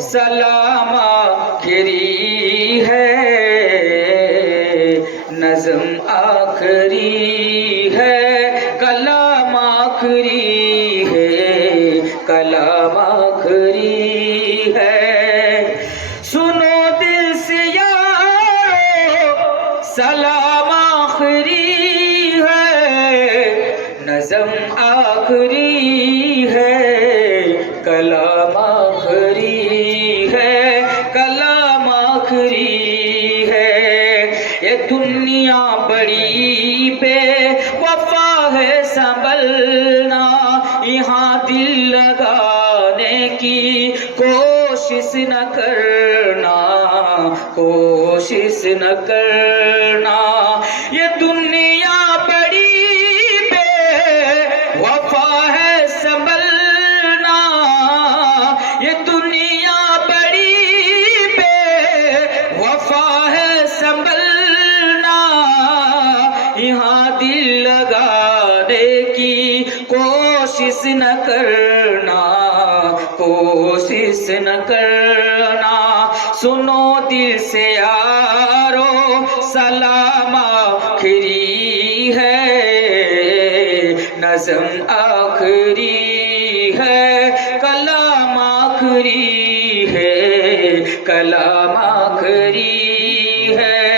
سلام آخری ہے، نظم آخری ہے، کلام آخری ہے، کلام آخری ہے۔ سنو دل سے یارو سلام آخری ہے، نظم آخری ہے، کلام آخری ہے، کلام آخری ہے۔ یہ دنیا بڑی بے وفا ہے، سنبھلنا یہاں دل لگانے کی کوشش نہ کرنا، کوشش نہ کرنا۔ یہ دنیا بڑی بے وفا ہے، سنبھلنا یہ دنیا بڑی بے وفا ہے، سنبھلنا یہاں دل لگانے کی کوشش نہ کرنا، کوشش نہ کرنا۔ سنو دل سے یارو سلام آخری ہے، نظم آخری ہے، کلام آخری ہے، کلام آخری ہے۔